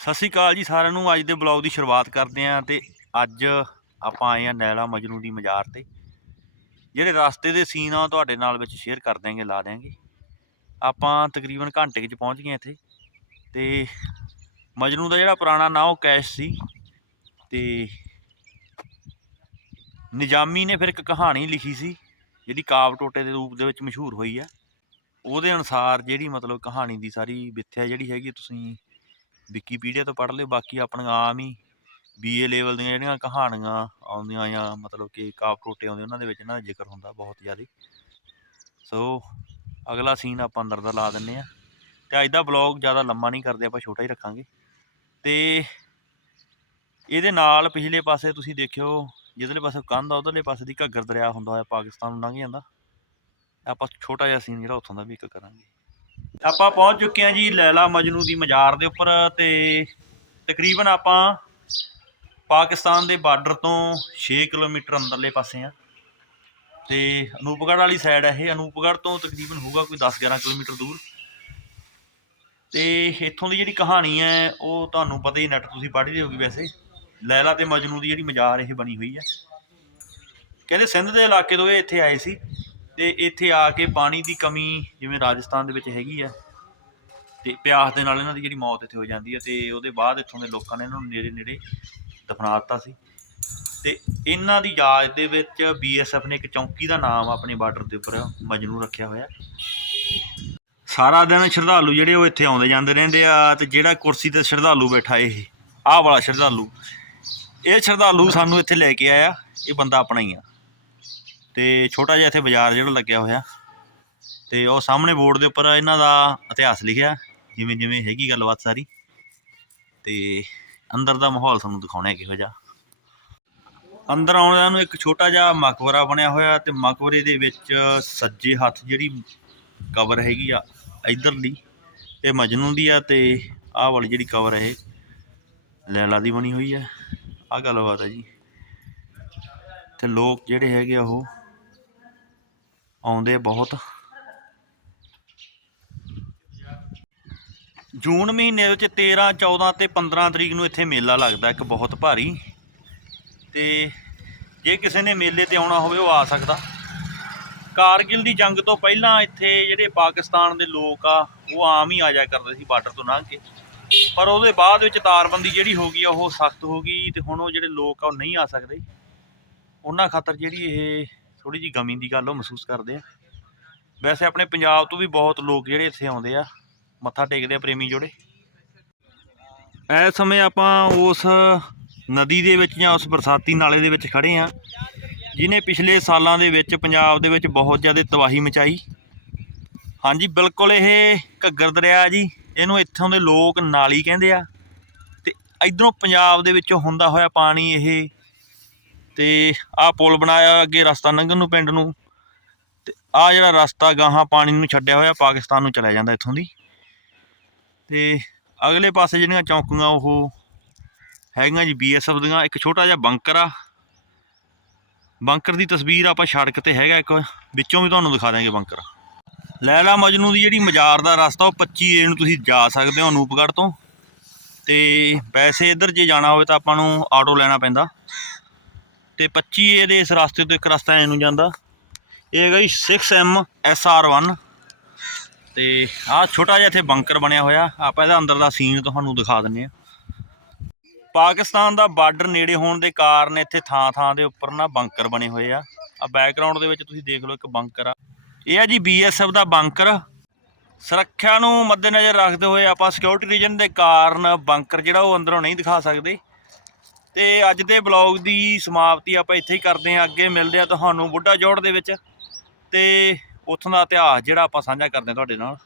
ਸਤਿ ਸ਼੍ਰੀ ਅਕਾਲ ਜੀ ਸਾਰਿਆਂ ਨੂੰ। ਅੱਜ ਦੇ ਬਲੌਗ ਦੀ ਸ਼ੁਰੂਆਤ ਕਰਦੇ ਆਂ ਤੇ ਅੱਜ ਆਪਾਂ ਆਏ ਆਂ ਨੈਲਾ ਮਜਨੂ ਦੀ ਮਜ਼ਾਰ ਤੇ। ਜਿਹੜੇ ਰਸਤੇ ਦੇ ਸੀਨ ਆ ਉਹ ਤੁਹਾਡੇ ਨਾਲ ਵਿੱਚ ਸ਼ੇਅਰ ਕਰ ਦਿਆਂਗੇ, ਲਾ ਦਿਆਂਗੇ। ਆਪਾਂ ਤਕਰੀਬਨ ਘੰਟੇ ਵਿੱਚ ਪਹੁੰਚ ਗਏ ਇੱਥੇ ਤੇ ਮਜਨੂ ਦਾ ਜਿਹੜਾ ਪੁਰਾਣਾ ਨਾਂ ਉਹ ਕੈਸ਼ ਸੀ ਤੇ ਨਿਜ਼ਾਮੀ ਨੇ ਫਿਰ ਇੱਕ ਕਹਾਣੀ ਲਿਖੀ ਸੀ ਜਿਹੜੀ ਕਾਵ ਟੋਟੇ ਦੇ ਰੂਪ ਦੇ ਵਿੱਚ ਮਸ਼ਹੂਰ ਹੋਈ ਆ। ਉਹਦੇ ਅਨੁਸਾਰ ਜਿਹੜੀ ਮਤਲਬ ਕਹਾਣੀ ਦੀ ਸਾਰੀ ਵਿਥਿਆ ਜਿਹੜੀ ਹੈਗੀ ਤੁਸੀਂ ਵਿਕੀਪੀਡੀਆ ਤੋਂ ਪੜ੍ਹ ਲਿਓ, ਬਾਕੀ ਆਪਣੀਆਂ ਆਮ ਹੀ ਬੀਏ ਲੈਵਲ ਦੀਆਂ ਜਿਹੜੀਆਂ ਕਹਾਣੀਆਂ ਆਉਂਦੀਆਂ ਜਾਂ ਮਤਲਬ ਕਿ ਕਾਵ ਟੋਟੇ ਆਉਂਦੇ, ਉਹਨਾਂ ਦੇ ਵਿੱਚ ਇਹਨਾਂ ਦਾ ਜ਼ਿਕਰ ਹੁੰਦਾ ਬਹੁਤ ਜ਼ਿਆਦਾ। ਸੋ ਅਗਲਾ ਸੀਨ ਆਪਾਂ ਅੰਦਰ ਦਾ ਲਾ ਦਿੰਨੇ ਆ ਤੇ ਅੱਜ ਦਾ ਬਲੌਗ ਜ਼ਿਆਦਾ ਲੰਮਾ ਨਹੀਂ ਕਰਦੇ, ਆਪਾਂ ਛੋਟਾ ਹੀ ਰੱਖਾਂਗੇ। ਤੇ ਇਹਦੇ ਨਾਲ ਪਿਛਲੇ ਪਾਸੇ ਤੁਸੀਂ ਦੇਖਿਓ, ਜਿੱਧਰਲੇ ਪਾਸੇ ਕੰਧ ਆ, ਉਧਰਲੇ ਪਾਸੇ ਦੀ ਘੱਗਰ ਦਰਿਆ ਹੁੰਦਾ ਹੋਇਆ, ਪਾਕਿਸਤਾਨ ਨੂੰ ਲੰਘ ਜਾਂਦਾ। ਆਪਾਂ ਛੋਟਾ ਜਿਹਾ ਸੀਨ ਜਿਹੜਾ ਉੱਥੋਂ ਦਾ ਵੀ ਇੱਕ ਕਰਾਂਗੇ। ਆਪਾਂ ਪਹੁੰਚ ਚੁੱਕੇ ਹਾਂ ਜੀ ਲੈਲਾ ਮਜਨੂ ਦੀ ਮਜ਼ਾਰ ਦੇ ਉੱਪਰ ਤੇ ਤਕਰੀਬਨ ਆਪਾਂ ਪਾਕਿਸਤਾਨ ਦੇ ਬਾਰਡਰ ਤੋਂ 6 ਕਿਲੋਮੀਟਰ ਅੰਦਰਲੇ ਪਾਸੇ ਆ ਤੇ ਅਨੂਪਗੜ੍ਹ ਵਾਲੀ ਸਾਈਡ ਹੈ ਇਹ। ਅਨੂਪਗੜ੍ਹ ਤੋਂ ਤਕਰੀਬਨ ਹੋਊਗਾ ਕੋਈ 10-11 ਕਿਲੋਮੀਟਰ ਦੂਰ। ਤੇ ਇੱਥੋਂ ਦੀ ਜਿਹੜੀ ਕਹਾਣੀ ਹੈ, ਉਹ ਤੁਹਾਨੂੰ ਪਤਾ ਹੀ ਨੈਟ ਤੁਸੀਂ ਪੜ੍ਹ ਪੜ੍ਹੀ ਹੋਗੀ ਵੈਸੇ। ਲੈਲਾ ਤੇ ਮਜਨੂ ਦੀ ਜਿਹੜੀ ਮਜ਼ਾਰ ਇਹ ਬਣੀ ਹੋਈ ਹੈ। ਕਹਿੰਦੇ ਸਿੰਧ ਦੇ ਇਲਾਕੇ ਤੋਂ ਇਹ ਇੱਥੇ ਆਏ ਸੀ। ਤੇ ਇੱਥੇ ਆ ਕੇ ਪਾਣੀ ਦੀ ਕਮੀ ਜਿਵੇਂ ਰਾਜਸਥਾਨ ਦੇ ਵਿੱਚ ਹੈਗੀ ਆ, ਤੇ ਪਿਆਸ ਦੇ ਨਾਲ ਇਹਨਾਂ ਦੀ ਜਿਹੜੀ ਮੌਤ ਇੱਥੇ ਹੋ ਜਾਂਦੀ ਹੈ ਤੇ ਉਹਦੇ ਬਾਅਦ ਇੱਥੋਂ ਦੇ ਲੋਕਾਂ ਨੇ ਇਹਨਾਂ ਨੂੰ ਨੇੜੇ ਨੇੜੇ ਦਫਨਾ ਦਿੱਤਾ ਸੀ। ਤੇ ਇਹਨਾਂ ਦੀ ਯਾਦ ਦੇ ਵਿੱਚ ਬੀਐਸਐਫ ਨੇ ਇੱਕ ਚੌਂਕੀ ਦਾ ਨਾਮ ਆਪਣੇ ਬਾਰਡਰ ਦੇ ਉੱਪਰ ਮਜਨੂ ਰੱਖਿਆ ਹੋਇਆ। ਸਾਰਾ ਦਿਨ ਸ਼ਰਧਾਲੂ ਜਿਹੜੇ ਉਹ ਇੱਥੇ ਆਉਂਦੇ ਜਾਂਦੇ ਰਹਿੰਦੇ ਆ ਤੇ ਜਿਹੜਾ ਕੁਰਸੀ ਤੇ ਸ਼ਰਧਾਲੂ ਬੈਠਾ ਇਹ, ਆਹ ਵਾਲਾ ਸ਼ਰਧਾਲੂ। ਇਹ ਸ਼ਰਧਾਲੂ ਸਾਨੂੰ ਇੱਥੇ ਲੈ ਕੇ ਆਇਆ, ਇਹ ਬੰਦਾ ਆਪਣਾ ਹੀ ਆ। ਤੇ ਛੋਟਾ ਜਿਹਾ ਇੱਥੇ ਬਾਜ਼ਾਰ ਜਿਹੜਾ ਲੱਗਿਆ ਹੋਇਆ। ਤੇ ਉਹ ਸਾਹਮਣੇ ਬੋਰਡ ਦੇ ਉੱਪਰ ਇਹਨਾਂ ਦਾ ਇਤਿਹਾਸ ਲਿਖਿਆ ਜਿਵੇਂ ਜਿਵੇਂ ਹੈਗੀ ਗੱਲਬਾਤ ਸਾਰੀ। ਤੇ ਅੰਦਰ ਦਾ ਮਾਹੌਲ ਤੁਹਾਨੂੰ ਦਿਖਾਉਣਾ ਕਿਹੋ ਜਿਹਾ। ਅੰਦਰ ਆਉਂਦਿਆਂ ਨੂੰ ਇੱਕ ਛੋਟਾ ਜਿਹਾ ਮਕਬਰਾ ਬਣਿਆ ਹੋਇਆ ਤੇ ਮਕਬਰੇ ਦੇ ਵਿੱਚ ਸੱਜੇ ਹੱਥ ਜਿਹੜੀ ਕਬਰ ਹੈਗੀ ਆ, ਇਧਰਲੀ ਇਹ ਮਜਨੂ ਦੀ ਆ ਤੇ ਆਹ ਵਾਲੀ ਜਿਹੜੀ ਕਬਰ ਹੈ, ਲੈਲਾ ਦੀ ਬਣੀ ਹੋਈ ਹੈ ਆਹ ਗੱਲਬਾਤ ਹੈ ਜੀ। ਤੇ ਲੋਕ ਜਿਹੜੇ ਹੈਗੇ ਆ ਉਹ ਆਉਂਦੇ ਬਹੁਤ। ਜੂਨ ਮਹੀਨੇ ਵਿੱਚ 13 14 ਤੇ 15 ਤਰੀਕ ਨੂੰ ਇੱਥੇ ਮੇਲਾ ਲੱਗਦਾ, ਇੱਕ ਬਹੁਤ ਭਾਰੀ। ਤੇ ਜੇ ਕਿਸੇ ਨੇ ਮੇਲੇ ਤੇ ਆਉਣਾ ਹੋਵੇ, ਉਹ ਆ ਸਕਦਾ। ਕਾਰਗਿਲ ਦੀ ਜੰਗ ਤੋਂ ਪਹਿਲਾਂ ਇੱਥੇ ਜਿਹੜੇ ਪਾਕਿਸਤਾਨ ਦੇ ਲੋਕ ਆ, ਉਹ ਆਮ ਹੀ ਆ ਜਾ ਕਰਦੇ ਸੀ ਬਾਰਡਰ ਤੋਂ ਲੰਘ ਕੇ। ਪਰ ਉਹਦੇ ਬਾਅਦ ਵਿੱਚ ਤਾਰਬੰਦੀ ਜਿਹੜੀ ਹੋ ਗਈ ਆ, ਉਹ ਸਖਤ ਹੋ ਗਈ ਤੇ ਹੁਣ ਉਹ ਜਿਹੜੇ ਲੋਕ ਆ, ਉਹ ਨਹੀਂ ਆ ਸਕਦੇ। ਉਹਨਾਂ ਖਾਤਰ ਜਿਹੜੀ ਇਹ ਥੋੜੀ ਜੀ ਗਮੀ ਦੀ ਗੱਲ ਉਹ ਮਹਿਸੂਸ ਕਰਦੇ ਆ। ਵੈਸੇ ਆਪਣੇ ਪੰਜਾਬ ਤੋਂ ਵੀ ਬਹੁਤ ਲੋਕ ਜਿਹੜੇ ਇੱਥੇ ਆਉਂਦੇ ਆ, ਮੱਥਾ ਟੇਕਦੇ ਆ ਪ੍ਰੇਮੀ ਜੋੜੇ। ਇਸ ਸਮੇਂ ਆਪਾਂ ਉਸ ਨਦੀ ਦੇ ਵਿੱਚ ਜਾਂ ਉਸ ਬਰਸਾਤੀ ਨਾਲੇ ਦੇ ਵਿੱਚ ਖੜੇ ਆ, ਜਿਨੇ ਪਿਛਲੇ ਸਾਲਾਂ ਦੇ ਵਿੱਚ ਪੰਜਾਬ ਦੇ ਵਿੱਚ ਬਹੁਤ ਜ਼ਿਆਦਾ ਤਬਾਹੀ ਮਚਾਈ। ਹਾਂਜੀ, ਬਿਲਕੁਲ ਇਹ ਘੱਗਰ ਦਰਿਆ ਜੀ, ਇਹਨੂੰ ਇੱਥੋਂ ਦੇ ਲੋਕ ਨਾਲੀ ਕਹਿੰਦੇ ਆ। ਤੇ ਇਧਰੋਂ ਪੰਜਾਬ ਦੇ ਵਿੱਚੋਂ ਹੁੰਦਾ ਹੋਇਆ ਪਾਣੀ ਇਹ ਤੇ ਆਹ ਪੁਲ ਬਣਾਇਆ ਅੱਗੇ ਰਸਤਾ ਲੰਘਣ ਨੂੰ ਪਿੰਡ ਨੂੰ। ਤੇ ਆਹ ਜਿਹੜਾ ਰਸਤਾ ਗਾਹਾਂ ਪਾਣੀ ਨੂੰ ਛੱਡਿਆ ਹੋਇਆ, ਪਾਕਿਸਤਾਨ ਨੂੰ ਚਲਾ ਜਾਂਦਾ ਇੱਥੋਂ ਦੀ। ਤੇ ਅਗਲੇ ਪਾਸੇ ਜਿਹੜੀਆਂ ਚੌਂਕੀਆਂ ਉਹ ਹੈਗੀਆਂ ਜੀ ਬੀਐਸਐਫ ਦੀਆਂ, ਇੱਕ ਛੋਟਾ ਜਿਹਾ ਬੰਕਰ ਆ। ਬੰਕਰ ਦੀ ਤਸਵੀਰ ਆਪਾਂ ਸੜਕ ਤੇ ਹੈਗਾ, ਇੱਕ ਵਿੱਚੋਂ ਵੀ ਤੁਹਾਨੂੰ ਦਿਖਾ ਦਾਂਗੇ ਬੰਕਰ। ਲੈਲਾ ਮਜਨੂ ਦੀ ਜਿਹੜੀ ਮਜ਼ਾਰ ਦਾ ਰਸਤਾ, ਉਹ 25 ਏ ਨੂੰ ਤੁਸੀਂ ਜਾ ਸਕਦੇ ਹੋ ਅਨੂਪਗੜ੍ਹ ਤੋਂ। ਤੇ ਵੈਸੇ ਇੱਧਰ ਜੇ ਜਾਣਾ ਹੋਵੇ ਤਾਂ ਆਪਾਂ ਨੂੰ ਆਟੋ ਲੈਣਾ ਪੈਂਦਾ। ਤੇ 25 ਏ ਦੇ ਇਸ ਰਸਤੇ ਤੋਂ ਇੱਕ ਰਸਤਾ ਐ ਨੂੰ ਜਾਂਦਾ। ਇਹ ਹੈਗਾ ਜੀ 6M SR1 ਤੇ ਆਹ ਛੋਟਾ ਜਿਹਾ ਇੱਥੇ ਬੰਕਰ ਬਣਿਆ ਹੋਇਆ। ਆਪਾਂ ਇਹਦਾ ਅੰਦਰ ਦਾ ਸੀਨ ਤੁਹਾਨੂੰ ਦਿਖਾ ਦਿੰਨੇ ਆ। ਪਾਕਿਸਤਾਨ ਦਾ ਬਾਰਡਰ ਨੇੜੇ ਹੋਣ ਦੇ ਕਾਰਨ ਇੱਥੇ ਥਾਂ-ਥਾਂ ਦੇ ਉੱਪਰ ਨਾ ਬੰਕਰ ਬਣੇ ਹੋਏ ਆ। ਆ ਬੈਕਗ੍ਰਾਉਂਡ ਦੇ ਵਿੱਚ ਤੁਸੀਂ ਦੇਖ ਲਓ ਇੱਕ ਬੰਕਰ ਆ। ਇਹ ਆ ਜੀ ਬੀਐਸਐਫ ਦਾ ਬੰਕਰ ਸੁਰੱਖਿਆ ਨੂੰ ਮੱਦੇਨਜ਼ਰ ਰੱਖਦੇ ਹੋਏ ਆਪਾਂ ਸਿਕਿਉਰਿਟੀ ਰੀਜਨ ਦੇ ਕਾਰਨ ਬੰਕਰ ਜਿਹੜਾ ਉਹ ਅੰਦਰੋਂ ਨਹੀਂ ਦਿਖਾ ਸਕਦੇ। ਤੇ ਅੱਜ ਦੇ ਬਲੌਗ ਦੀ ਸਮਾਪਤੀ ਆਪਾਂ ਇੱਥੇ ਹੀ ਕਰਦੇ ਹਾਂ। ਅੱਗੇ ਮਿਲਦੇ ਆ ਤੁਹਾਨੂੰ ਬੁੱਢਾ ਜੋੜ ਦੇ ਵਿੱਚ ਤੇ ਉੱਥੋਂ ਦਾ ਇਤਿਹਾਸ ਜਿਹੜਾ ਆਪਾਂ ਸਾਂਝਾ ਕਰਦੇ ਹਾਂ ਤੁਹਾਡੇ ਨਾਲ।